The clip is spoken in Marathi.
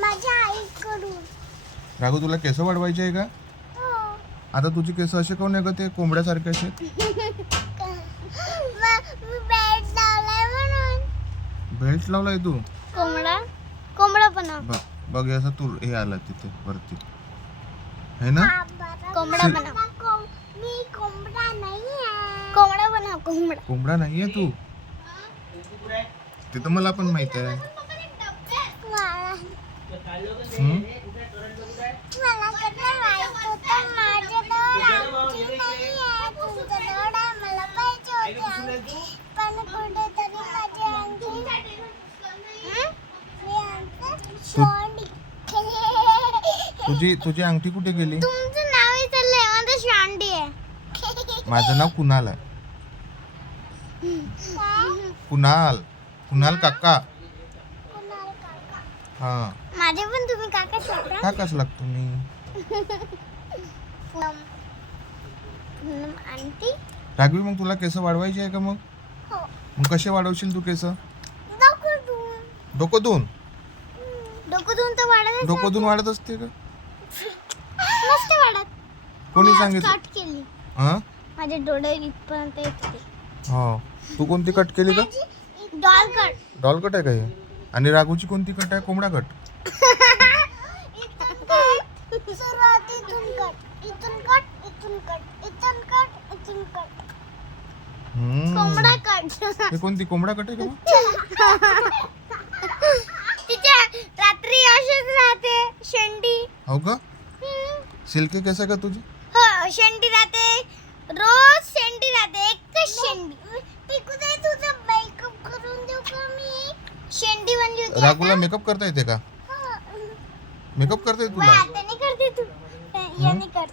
माझ्या आईकडून. राघू तुला केस वाढवायचे आहे का? आता तुझे केस असे काऊन आहे का ते कोंबड्यासारखे असे? मी बेल्ट लावलाय म्हणून. बेल्ट लावलाय तू? कोंबडा पण बघ असं तू हे आला तिथे वरती है ना? कोंबडा पण मी कोंबडा नाहीये. कोंबडा नाहीये तू? ते तर मला पण माहित आहे. मला कसं माहित होतं माझ्याजवळ अंगठी नाहीये. तुमच्याजवळ आहे. मला पाहिजे होती अंगठी. पण कुठेतरी माझी अंगठी मी अंगठी सोडली. तुझी अंगठी कुठे गेली? तुमचं नाव विचारलंय. माझं शांडी आहे. माझं नाव कुणाल आहे. कुणाल काका. हा माझे पण तुम्ही काका शकता. काकाच लागतो मी. आंटी राघवी मग तुला केस वाढवायचे आहे का मग? हो. मग कसे वाढवशील तू केस? डोकं धुवून तर वाढत. डोकं धुवून वाढत असते का? मस्त वाढत. कोणी मी आज सांगितलं? कट केली. हा माझे डोळे इथपर्यंत येत होते. हो. तू कोणती कट केली का? Doll cut. डॉल कट आहे का हे? आणि राघूची कोणती कट आहे? कोंबडा कट. इथून कट. सुरुवातीतून कट. इथून कट. इथून कट. इथून कट. इथून कट. कोंबडा कट. हे कोणती कोंबडा कट आहे का? तिच्या रात्री अशीच राहते शेंडी. हो का? सिल्की केस आहे का तुझी? हो शेंडी राहते. रोज शेंडी राहते. एकच शेंडी. टिकू दे तुझा मेकअप करून देऊ का मी? शेंडी म्हणजे होती. राघूला मेकअप करता येते का? मेकअप करता येते तुला? हाताने करते तू. याने कर.